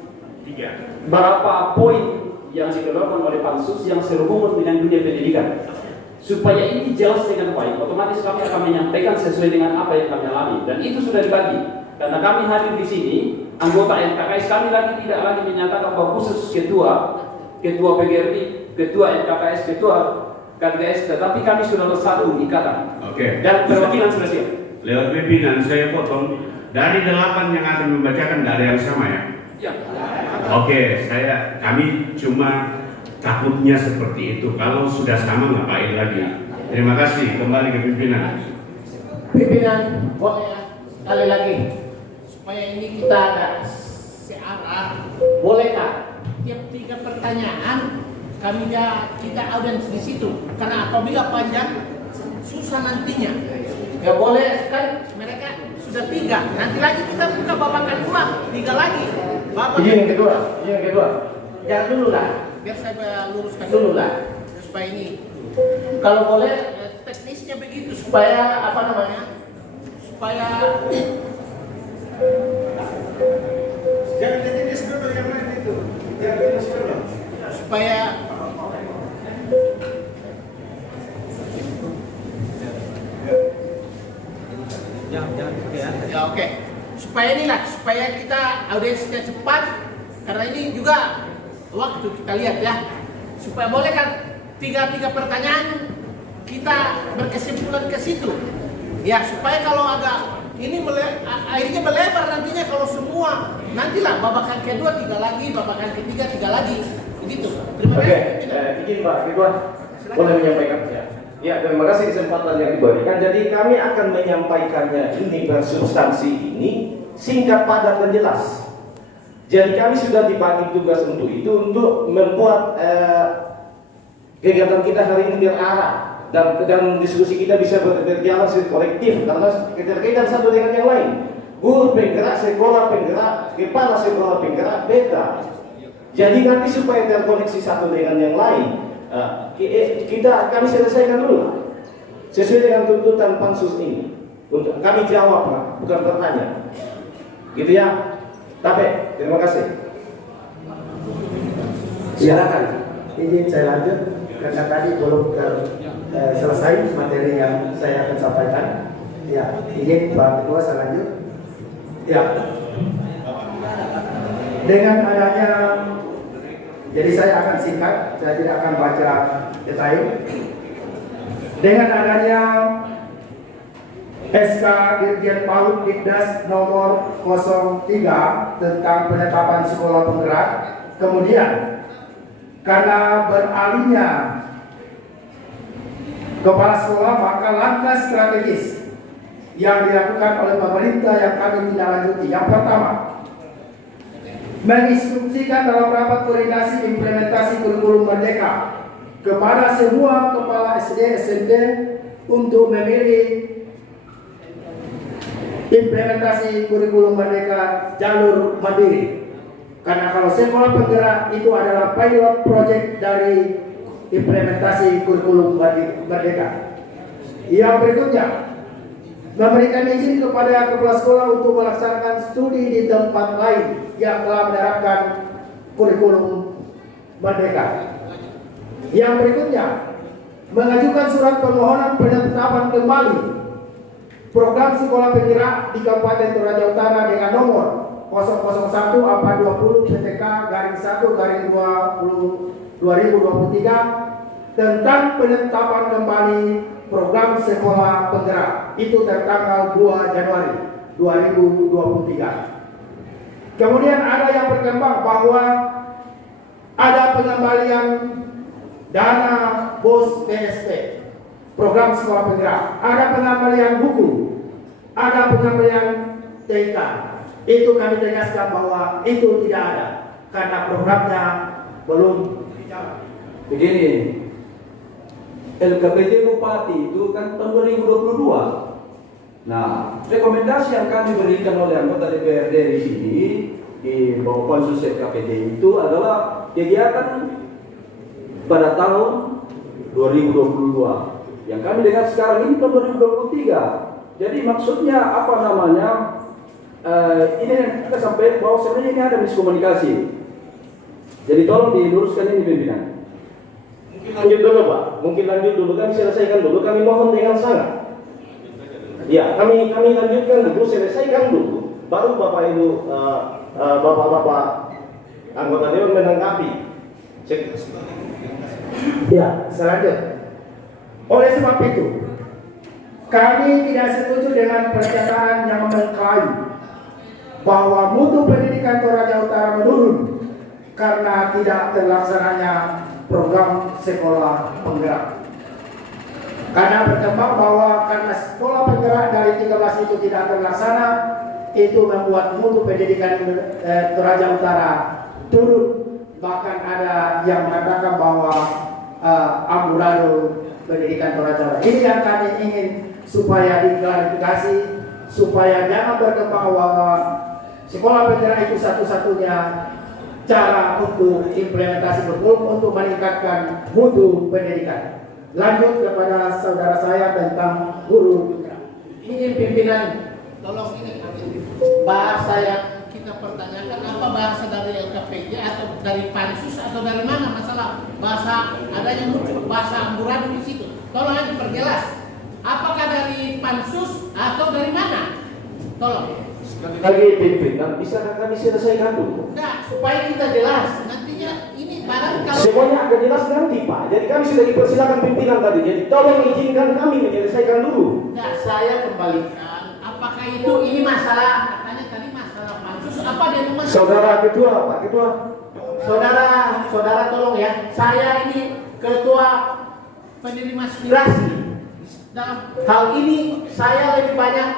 3 berapa poin yang dikeluarkan oleh pansus yang sehubungan dengan dunia pendidikan. Supaya ini jelas dengan baik, otomatis kami akan menyampaikan sesuai dengan apa yang kami alami, dan itu sudah dibagi. Karena kami hadir di sini, anggota MKKS kami tidak lagi menyatakan bahwa khusus ketua PGRI, ketua MKKS, ketua KDS, tetapi kami sudah bersatu ikatan. Oke. Dan perwakilan sudah siap. Lewat pimpinan saya potong dari 8 yang akan membacakan, tidak ada yang sama ya? Ya. Oke, kami cuma takutnya seperti itu. Kalau sudah sama ngapain lagi? Terima kasih. Kembali ke pimpinan. Pimpinan, boleh ya? Sekali lagi supaya ini kita ada searah. Bolehkah tiap 3 pertanyaan kita audiens di situ? Karena apabila panjang susah nantinya. Ya boleh kan? Mereka sudah 3. Nanti lagi kita buka babakan ulang 3 lagi. Izin yang kedua. Jangan dulu lah. Biar saya luruskan dulu lah supaya ini kalau boleh teknisnya begitu supaya supaya jangan teknis dulu yang lain itu supaya ya oke. Supaya kita audiensnya cepat, karena ini juga waktu kita lihat ya, supaya boleh kan 3 pertanyaan kita berkesimpulan ke situ ya, supaya kalau agak ini akhirnya melebar nantinya kalau semua nantilah babakan kedua 3 lagi, babakan ketiga 3 lagi begitu. Terima kasih. Izin Pak Ridwan, boleh menyampaikan ya. Ya, terima kasih kesempatan yang diberikan. Jadi kami akan menyampaikannya ini bersubstansi ini singkat, padat dan jelas. Jadi kami sudah dibagi tugas untuk itu, untuk membuat kegiatan kita hari ini terarah dan diskusi kita bisa berjalan secara kolektif, karena keterkaitan satu dengan yang lain. Guru penggerak, sekolah penggerak, kepala sekolah penggerak beda. Jadi nanti supaya terkoneksi satu dengan yang lain, kami selesaikan dulu sesuai dengan tuntutan pansus ini. Untuk kami jawab, Pak, bukan bertanya. Gitu ya. Tapi terima kasih. Silakan. Izin saya lanjut karena tadi belum selesai materi yang saya akan sampaikan. Ya, izin Pak Ketua saya lanjut. Ya. Dengan adanya Jadi saya akan singkat, saya tidak akan baca detail. Dengan adanya SK Dirjen PAUD Dikdas nomor 03 tentang penetapan sekolah penggerak, kemudian karena beralihnya kepala sekolah, maka langkah strategis yang dilakukan oleh pemerintah yang kami tindak lanjuti. Yang pertama, menginstruksikan dalam rapat koordinasi implementasi kurikulum Merdeka kepada semua kepala SD SMP untuk memilih implementasi kurikulum Merdeka jalur mandiri. Karena kalau sekolah penggerak itu adalah pilot project dari implementasi kurikulum Merdeka. Yang berikutnya, memberikan izin kepada kepala sekolah untuk melaksanakan studi di tempat lain yang telah menerapkan kurikulum Merdeka. Yang berikutnya, mengajukan surat permohonan penetapan kembali program sekolah penggerak di Kabupaten Toraja Utara dengan nomor 001/20 PTK/1/2023 tentang penetapan kembali program sekolah penggerak. Itu tertanggal 2 Januari 2023. Kemudian ada yang berkembang bahwa ada pengembalian dana BOS PSP program sekolah penggerak, ada pengembalian buku, ada pengembalian TK. Itu kami tegaskan bahwa itu tidak ada karena programnya belum jalan. Begini, LKPJ Bupati itu kan tahun 2022. Nah, rekomendasi yang kami berikan oleh anggota DPRD di sini di bawah pansus LKPJ itu adalah kegiatan pada tahun 2022. Yang kami dengar sekarang ini tahun 2023. Jadi maksudnya apa namanya? Ini yang kita sampaikan bahwa sebenarnya ini ada miskomunikasi. Jadi tolong diluruskan ini pimpinan. Mungkin lanjut dulu Pak, mungkin lanjut dulu, kami selesaikan dulu, kami mohon dengan sangat. Ya, kami lanjutkan dulu, selesaikan dulu, baru Bapak Ibu, Bapak-Bapak anggota Dewan menanggapi. Ya, selanjutnya. Oleh sebab itu, kami tidak setuju dengan pernyataan yang mengklaim bahwa mutu pendidikan Toraja Utara menurun karena tidak terlaksananya program sekolah penggerak. Karena berkembang bahwa karena sekolah penggerak dari 13 itu tidak terlaksana, itu membuat mutu pendidikan Toraja Utara turun. Bahkan ada yang mengatakan bahwa amburadul pendidikan Toraja Utara. Ini yang kami ingin supaya diklarifikasi, supaya jangan berkembang bahwa sekolah penggerak itu satu-satunya cara untuk implementasi kurikulum untuk meningkatkan mutu pendidikan. Lanjut kepada saudara saya tentang guru. Ini pimpinan, tolong ini bahasa yang kita pertanyakan apa bahasa dari LKPJ atau dari pansus atau dari mana masalah bahasa adanya muncul bahasa amburadul di situ. Tolong diperjelas. Apakah dari pansus atau dari mana? Tolong. Lagi pimpinan, bisa kami selesaikan dulu? Enggak, supaya kita jelas. Nantinya ini barang kalau semuanya akan jelas nanti Pak. Jadi kami sudah dipersilakan pimpinan tadi. Jadi tolong izinkan kami menyelesaikan dulu. enggak, saya kembalikan. Apakah itu ini masalah katanya tadi masalah pansus apa dia masalah? Saudara Ketua, Pak Ketua. Saudara tolong ya. Saya ini ketua penerima aspirasi. Dalam hal ini saya lebih banyak.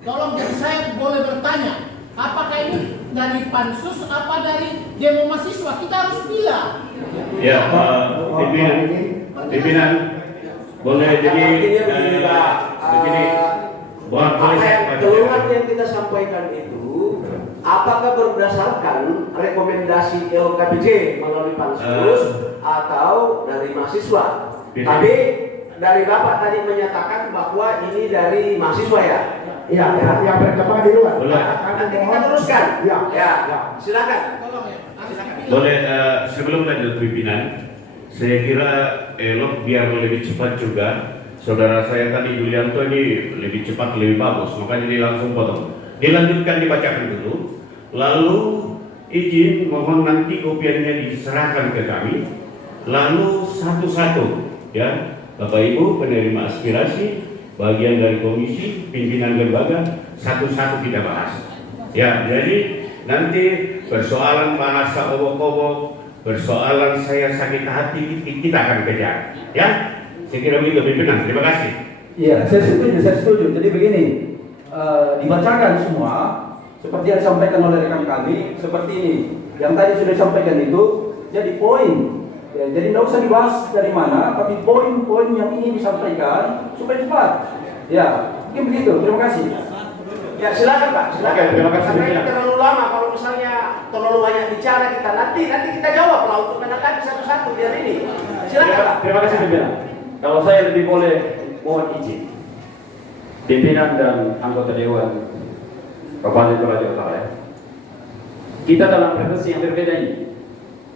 Tolong jadi saya boleh bertanya. Apakah ini dari pansus apa dari demo mahasiswa? Kita harus bilang. Ya, pimpinan boleh jadi begini. Keluhan yang kita sampaikan itu apakah berdasarkan rekomendasi LKPJ melalui pansus atau dari mahasiswa? Tapi dari Bapak tadi menyatakan bahwa ini dari mahasiswa ya? Iya, yang berkembang di luar. Boleh. Nanti kita teruskan. Ya. Silakan. Boleh, sebelum lanjut pimpinan, saya kira elok biar lebih cepat juga. Saudara saya tadi Yulianto ini lebih cepat, lebih bagus, makanya dia langsung potong. Dilanjutkan dibacakan dulu, lalu izin mohon nanti kopiannya diserahkan ke kami, lalu satu-satu ya Bapak Ibu penerima aspirasi, bagian dari komisi, pimpinan lembaga, satu-satu kita bahas. Ya, jadi nanti persoalan bahasa obok-obok, persoalan saya sakit hati, kita akan kejar. Ya, saya kira begitu pimpinan. Terima kasih. Iya, saya setuju. Jadi begini, dibacakan semua seperti yang disampaikan oleh rekan kami, seperti ini. Yang tadi sudah disampaikan itu jadi poin. Ya, jadi tidak usah dibahas dari mana, tapi poin-poin yang ingin disampaikan supaya cepat. Ya, mungkin begitu. Terima kasih. Ya silakan Pak, silakan. Oke, terima kasih. Karena ini terlalu lama kalau misalnya terlalu banyak bicara kita nanti kita jawab lah untuk menanggapi satu-satu biar ini. Silakan Pak. Terima kasih pimpinan. Kalau saya lebih boleh mohon izin, pimpinan dan anggota dewan Kabupaten Toraja Utara ya. Kita dalam frekuensi yang berbeda ini.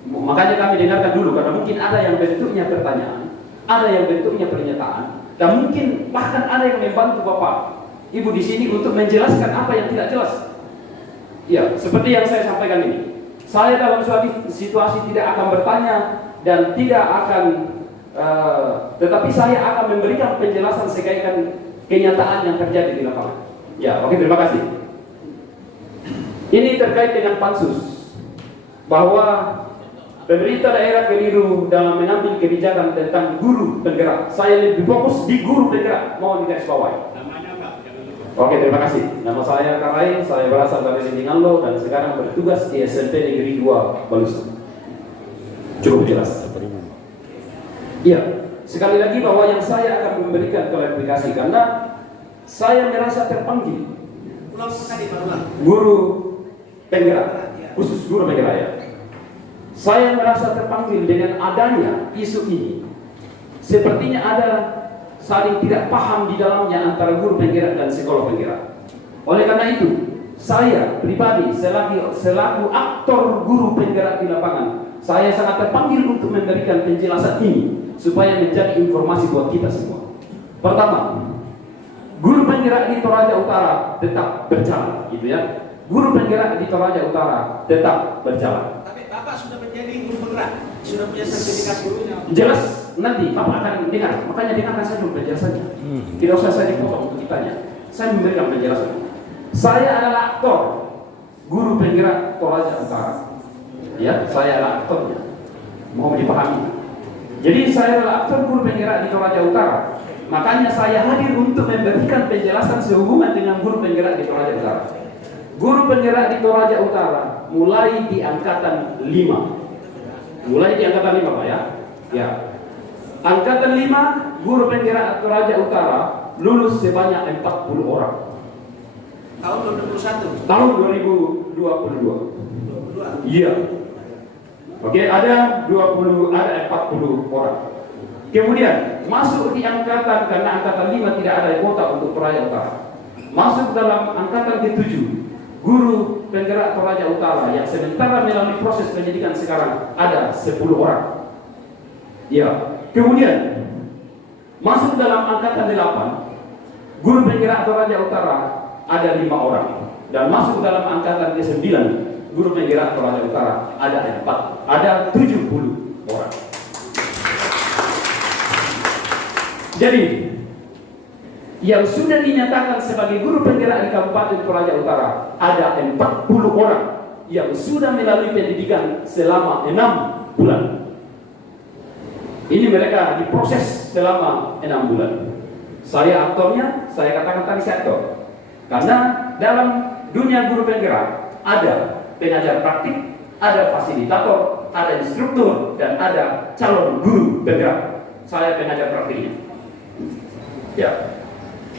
Makanya kami dengarkan dulu karena mungkin ada yang bentuknya pertanyaan, ada yang bentuknya pernyataan, dan mungkin bahkan ada yang membantu Bapak Ibu di sini untuk menjelaskan apa yang tidak jelas. Ya, seperti yang saya sampaikan ini. Saya dalam suatu situasi tidak akan bertanya dan tidak akan, tetapi saya akan memberikan penjelasan sekaikan kenyataan yang terjadi di lapangan. Ya, oke, terima kasih. Ini terkait dengan pansus, bahwa pemerintah daerah keliru dalam mengambil kebijakan tentang guru penggerak. Saya lebih fokus di guru penggerak, mohon digarisbawahi. Oke, terima kasih. Nama saya Karai, saya berasal dari Lindingallo dan sekarang bertugas di SMP Negeri 2 Balusu. Cukup jelas. Iya, sekali lagi bahwa yang saya akan memberikan klarifikasi karena saya merasa terpanggil. Guru penggerak, khusus guru penggerak ya. Saya merasa terpanggil dengan adanya isu ini. Sepertinya ada saling tidak paham di dalamnya antara guru penggerak dan psikolog penggerak. Oleh karena itu, saya pribadi selaku aktor guru penggerak di lapangan, saya sangat terpanggil untuk memberikan penjelasan ini supaya menjadi informasi buat kita semua. Pertama, guru penggerak di Toraja Utara tetap berjalan, gitu ya. Guru penggerak di Toraja Utara tetap berjalan. Tapi Bapak sudah menjadi guru penggerak, sudah punya sertifikat gurunya. Jelas nanti Bapak akan dengar, makanya dengarkan saya dulu penjelasannya. Tidak usah saya dipotong untuk ditanya. Saya memberikan penjelasan. Saya adalah aktor guru penggerak Toraja Utara. Ya, saya adalah aktornya. Mau dipahami. Jadi saya adalah aktor guru penggerak di Toraja Utara. Makanya saya hadir untuk memberikan penjelasan sehubungan dengan guru penggerak di Toraja Utara. Guru penggerak di Toraja Utara mulai di angkatan 5. Mulai di angkatan 5 Pak ya. Ya. Angkatan 5 guru penggerak Toraja Utara lulus sebanyak 40 orang. Tahun 2021. Tahun 2022. Iya. Oke, ada 40 orang. Kemudian masuk di angkatan, karena angkatan 5 tidak ada kuota untuk Toraja Utara. Masuk dalam angkatan ke-7 guru penggerak Toraja Utara yang sementara melalui proses pendidikan sekarang ada 10 orang. Ya. Kemudian masuk dalam angkatan 8 guru penggerak Toraja Utara ada 5 orang. Dan masuk dalam angkatan ke-9 guru penggerak Toraja Utara ada 70 orang. Jadi yang sudah dinyatakan sebagai guru penggerak di Kabupaten Toraja Utara ada 40 orang yang sudah melalui pendidikan selama 6 bulan. Ini mereka diproses selama 6 bulan. Saya aktornya, saya katakan tadi saya aktor. Karena dalam dunia guru penggerak ada pengajar praktik, ada fasilitator, ada instruktur, dan ada calon guru penggerak. Saya pengajar praktiknya. Ya.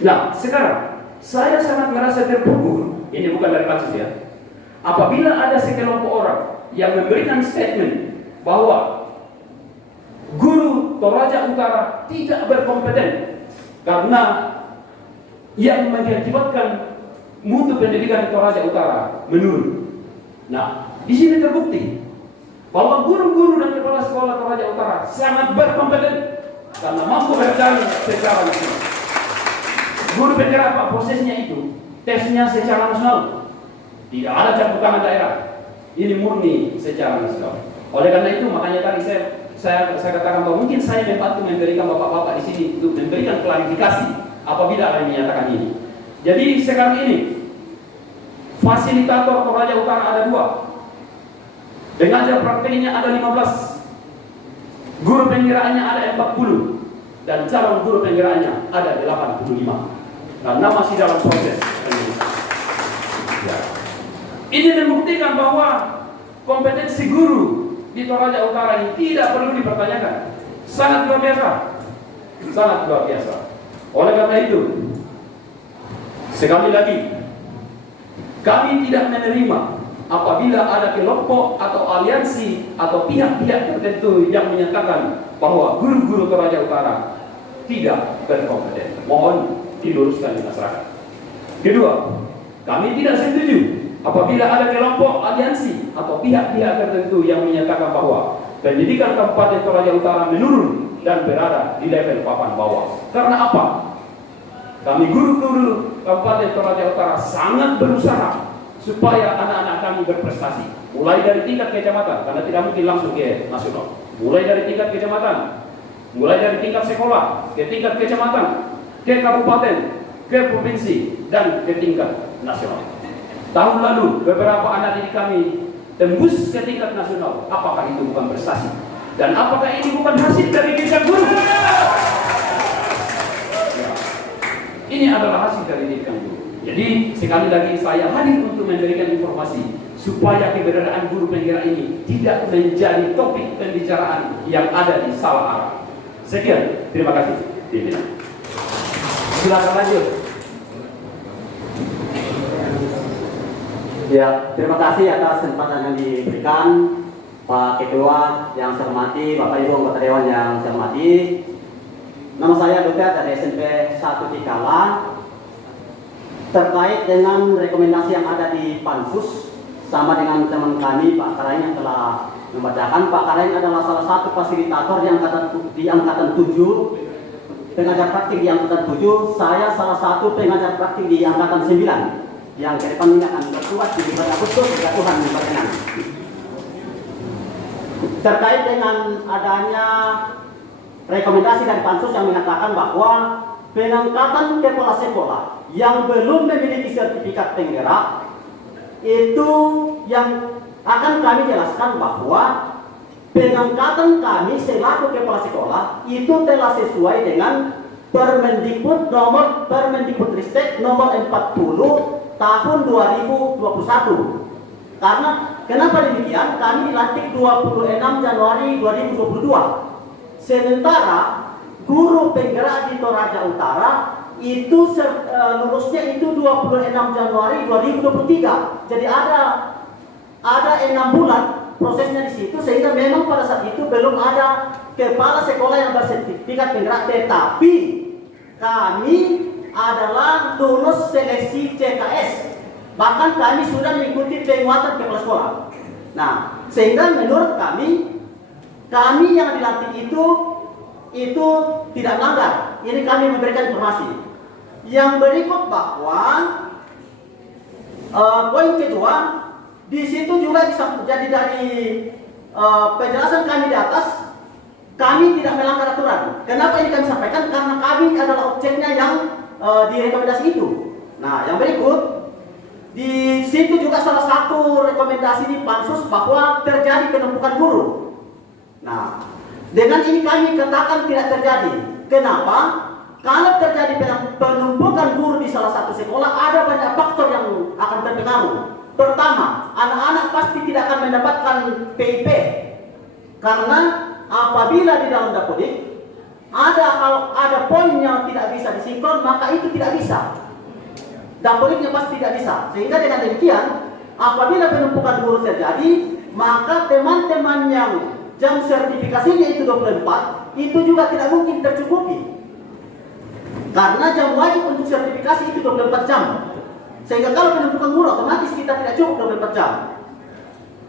Nah, sekarang saya sangat merasa terpukul. Ini bukan dari pansus ya. Apabila ada sekelompok orang yang memberikan statement bahwa guru Toraja Utara tidak berkompeten karena yang mengakibatkan mutu pendidikan Toraja Utara menurun. Nah, di sini terbukti bahwa guru-guru dan kepala sekolah Toraja Utara sangat berkompeten karena mampu berjalan secara nasional. Guru penggerak apa prosesnya itu? Tesnya secara nasional. Tidak ada campur tangan daerah. Ini murni secara nasional. Oleh karena itu makanya tadi saya katakan bahwa mungkin saya membantu memberikan bapak-bapak di sini untuk memberikan klarifikasi apabila ada yang menyatakan ini. Jadi sekarang ini fasilitator Toraja Utara ada 2. Pengajar prakteknya ada 15. Guru penggeraannya ada 40 dan calon guru penggeraannya ada 85. Karena masih dalam proses. Ya. Ini membuktikan bahwa kompetensi guru di Toraja Utara ini tidak perlu dipertanyakan. Sangat luar biasa. Sangat luar biasa. Oleh karena itu, sekali lagi, kami tidak menerima apabila ada kelompok atau aliansi atau pihak-pihak tertentu yang menyatakan bahwa guru-guru Toraja Utara tidak berkompeten. Mohon diluruskan di masyarakat. Kedua, kami tidak setuju apabila ada kelompok aliansi atau pihak-pihak tertentu yang menyatakan bahwa pendidikan Kabupaten Toraja Utara menurun dan berada di level papan bawah. Karena apa? Kami guru-guru Kabupaten Toraja Utara sangat berusaha supaya anak-anak kami berprestasi, mulai dari tingkat kecamatan, karena tidak mungkin langsung ke nasional, mulai dari tingkat kecamatan, mulai dari tingkat sekolah, ke tingkat kecamatan, ke kabupaten, ke provinsi, dan ke tingkat nasional. Tahun lalu beberapa anak didik kami tembus ke tingkat nasional. Apakah itu bukan prestasi? Dan apakah ini bukan hasil dari didikan guru? Ya. Ini adalah hasil dari didikan guru. Jadi sekali lagi saya hadir untuk memberikan informasi supaya keberadaan guru penggerak ini tidak menjadi topik pembicaraan yang ada di salah arah. Sekian, terima kasih. Silakan lanjut. Ya, terima kasih atas kesempatan yang diberikan Pak Ketua yang saya hormati, Bapak Ibu anggota Dewan yang saya hormati. Nama saya Dr. dari SMP 1 Tikala. Terkait dengan rekomendasi yang ada di Pansus, sama dengan teman kami Pak Karain yang telah membacakan. Pak Karain adalah salah satu fasilitator di angkatan 7, pengajar praktik di angkatan 7. Saya salah satu pengajar praktik di angkatan 9 yang ke depan ini akan bertugas di bulan Agustus jika Tuhan memperkenan. Terkait dengan adanya rekomendasi dari Pansus yang mengatakan bahwa pengangkatan kepala sekolah yang belum memiliki sertifikat penggerak, itu yang akan kami jelaskan bahwa pengangkatan kami selaku kepala sekolah itu telah sesuai dengan Permendikbudristek nomor 40 tahun 2021. Karena kenapa demikian? Kami dilantik 26 Januari 2022. Sementara guru penggerak di Toraja Utara itu lulusnya itu 26 Januari 2023. Jadi ada 6 bulan prosesnya di situ, sehingga memang pada saat itu belum ada kepala sekolah yang bersertifikat penggerak. Tetapi kami adalah lulus seleksi CKS, bahkan kami sudah mengikuti penguatan kepala sekolah. Nah, sehingga menurut kami yang dilantik itu tidak melanggar. Ini kami memberikan informasi. Yang berikut bahwa poin kedua, di situ juga jadi dari penjelasan kami di atas, kami tidak melanggar aturan. Kenapa ini kami sampaikan? Karena kami adalah objeknya yang di rekomendasi itu. Nah, yang berikut, di situ juga salah satu rekomendasi di Pansus bahwa terjadi penumpukan guru. Nah, dengan ini kami katakan tidak terjadi. Kenapa? Kalau terjadi penumpukan guru di salah satu sekolah, ada banyak faktor yang akan terpengaruh. Pertama, anak-anak pasti tidak akan mendapatkan PIP, karena apabila di dalam Dapodik ada poin yang tidak bisa disinkron, maka itu tidak bisa. Dapodiknya pasti tidak bisa. Sehingga dengan demikian, apabila penumpukan guru terjadi, maka teman-teman yang jam sertifikasinya itu 24, itu juga tidak mungkin tercukupi. Karena jam wajib untuk sertifikasi itu 24 jam. Sehingga kalau penumpukan guru, otomatis kita tidak cukup 24 jam.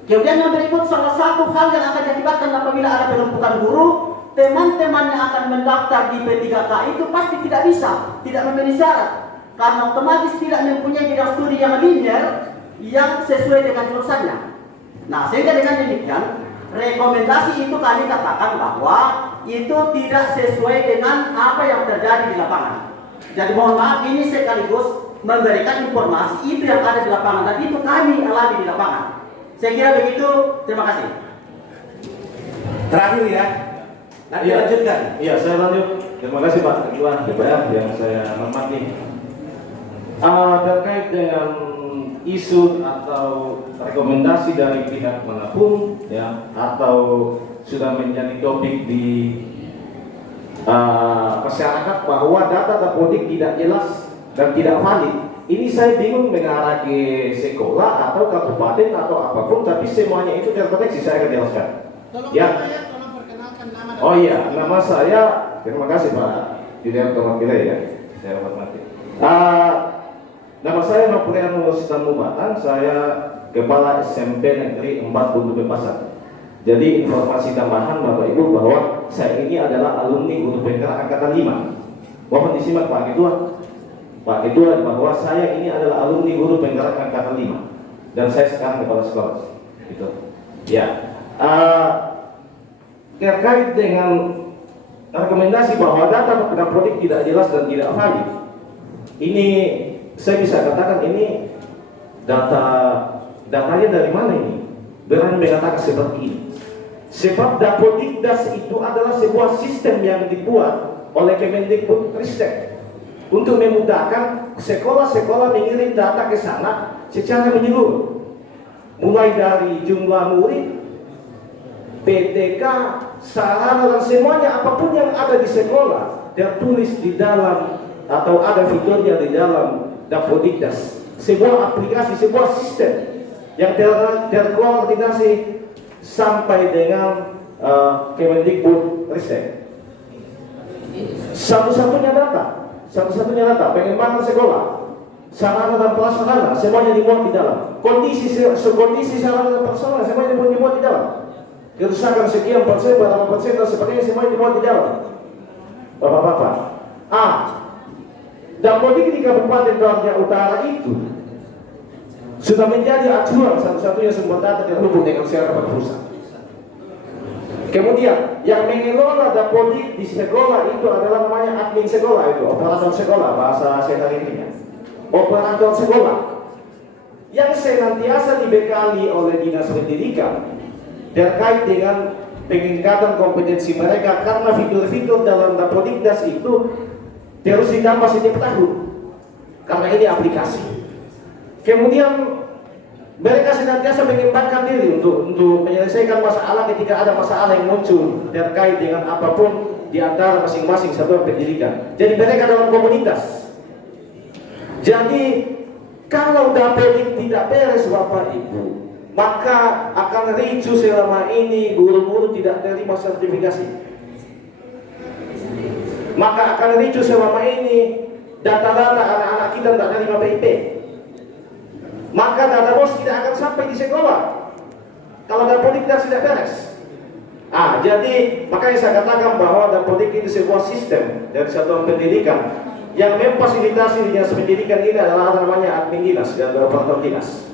Kemudian yang berikut, salah satu hal yang akan diakibatkan apabila ada penumpukan guru, teman-teman yang akan mendaftar di P3K itu pasti tidak bisa, tidak memenuhi syarat, karena otomatis tidak mempunyai bidang studi yang linear yang sesuai dengan jurusannya. Nah, sehingga dengan demikian, rekomendasi itu kami katakan bahwa itu tidak sesuai dengan apa yang terjadi di lapangan. Jadi mohon maaf, ini sekaligus memberikan informasi itu yang ada di lapangan dan itu kami alami di lapangan. Saya kira begitu. Terima kasih. Terakhir ya. Nanti lanjutkan. Iya, saya lanjut. Terima kasih Pak Ketua DPR yang saya hormati. Terkait dengan isu atau rekomendasi dari pihak manapun ya, atau sudah menjadi topik di masyarakat bahwa data Dapodik tidak jelas dan tidak valid. Ini saya bingung mengarah ke sekolah atau kabupaten atau apapun, tapi semuanya itu terkoneksi. Saya akan jelaskan. Ya. Tolong perkenalkan nama. Oh iya, nama saya, terima kasih Pak Direktur Kira ya, saya hormati. Nama saya Noprianus Tanubatan, saya Kepala SMP Negeri 4 Buntu Bepasan. Jadi informasi tambahan Bapak Ibu bahwa saya ini adalah alumni Guru Penggerak Angkatan 5. Mohon disimak Pak Ketua. Pak Ketua, bahwa saya ini adalah alumni Guru Penggerak Angkatan 5 dan saya sekarang kepala sekolah. Gitu. Ya. Terkait dengan rekomendasi bahwa data Dapodik tidak jelas dan tidak valid, ini saya bisa katakan ini datanya dari mana ini? Berani mengatakan seperti ini. Sebab Dapodikdas itu adalah sebuah sistem yang dibuat oleh Kemendikbudristek untuk memudahkan sekolah-sekolah mengirim data ke sana secara menyeluruh, mulai dari jumlah murid, PTK, sarana dan semuanya apapun yang ada di sekolah tertulis di dalam atau ada fiturnya di dalam Dapodikdas, sebuah aplikasi, sebuah sistem yang terkoordinasi sampai dengan Kemendikbudristek. Satu-satunya data, pengembangan sekolah, sarana dan prasarana semuanya dimuat di dalam. Kondisi sarana dan prasarana semuanya dimuat di dalam. Kerusakan sekian persen, berapa persen dan sebagainya semuanya dimuat di dalam. Bapak-bapak. Dapodik di Kabupaten Toraja Utara itu sudah menjadi acuan satu-satunya sumber data terhubung dengan masyarakat pusat. Kemudian yang mengelola Dapodik di sekolah itu adalah namanya admin sekolah, itu operator sekolah bahasa sehari-harinya. Operator sekolah yang senantiasa dibekali oleh Dinas Pendidikan terkait dengan peningkatan kompetensi mereka, karena fitur-fitur dalam Dapodikdas itu terus ditambah setiap tahun karena ini aplikasi. Kemudian mereka senantiasa mengembangkan diri untuk menyelesaikan masalah ketika ada masalah yang muncul terkait dengan apapun di antara masing-masing satuan pendidikan. Jadi mereka dalam komunitas. Jadi kalau Dapodik tidak beres Bapak Ibu, maka akan ricu selama ini guru-guru tidak terima sertifikasi. Maka akan ricu selama ini data-data anak-anak kita tidak terima PIP. Maka data bos tidak akan sampai di sekolah kalau Dapodikdas tidak beres. Jadi makanya saya katakan bahwa Dapodik itu sebuah sistem dari satuan pendidikan yang memfasilitasi dinas pendidikan ini adalah namanya admin dinas dan operator dinas.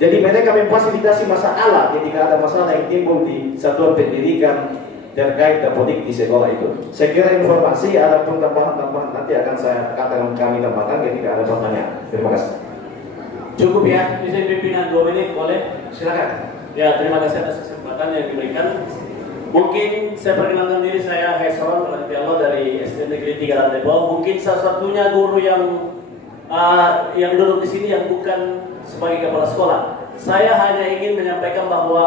Jadi mereka memfasilitasi masalah ketika ada masalah yang timbul di satuan pendidikan terkait Dapodik di sekolah itu. Saya kira informasi ada pun tambahan-tambahan nanti akan saya katakan kami tambahkan ketika ada pertanyaan. Terima kasih. Cukup ya, bisa pimpinan 2 menit boleh? Silakan. Ya, terima kasih atas kesempatan yang diberikan. Mungkin saya perkenalkan diri, saya Hesoron Radityalu dari SD Negeri 3 Rantebo. Mungkin salah satunya guru yang duduk di sini yang bukan sebagai kepala sekolah. Saya hanya ingin menyampaikan bahwa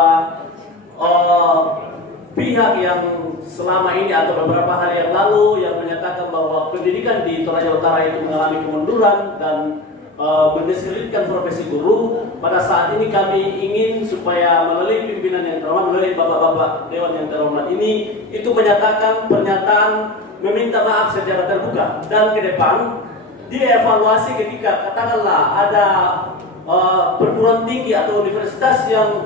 pihak yang selama ini atau beberapa hari yang lalu yang menyatakan bahwa pendidikan di Toraja Utara itu mengalami kemunduran dan mendiskreditkan profesi guru, pada saat ini kami ingin supaya melalui pimpinan yang terhormat, melalui bapak-bapak dewan yang terhormat ini, itu menyatakan pernyataan meminta maaf secara terbuka, dan ke depan dievaluasi ketika katakanlah ada perguruan tinggi atau universitas yang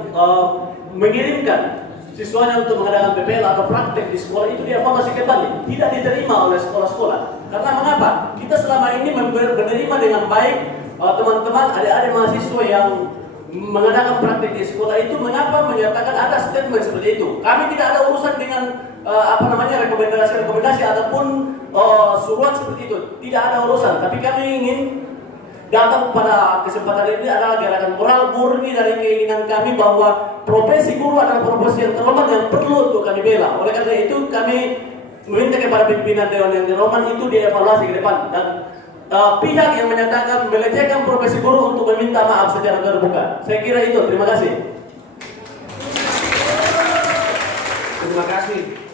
mengirimkan siswanya untuk mengadakan PPL atau praktek di sekolah, itu dievaluasi kembali, tidak diterima oleh sekolah-sekolah. Karena mengapa? Kita selama ini menerima dengan baik teman-teman adik-adik mahasiswa yang mengadakan praktik di sekolah itu, mengapa menyatakan ada statement seperti itu? Kami tidak ada urusan dengan rekomendasi ataupun suruhan seperti itu, tidak ada urusan. Tapi kami ingin datang pada kesempatan ini adalah gerakan moral murni dari keinginan kami bahwa profesi guru adalah profesi yang terhormat yang perlu untuk kami bela. Oleh karena itu kami meminta kepada pimpinan Dewan yang terhormat itu dievaluasi ke depan, dan pihak yang menyatakan melecehkan profesi guru untuk meminta maaf secara terbuka. Saya kira itu. Terima kasih. Terima kasih.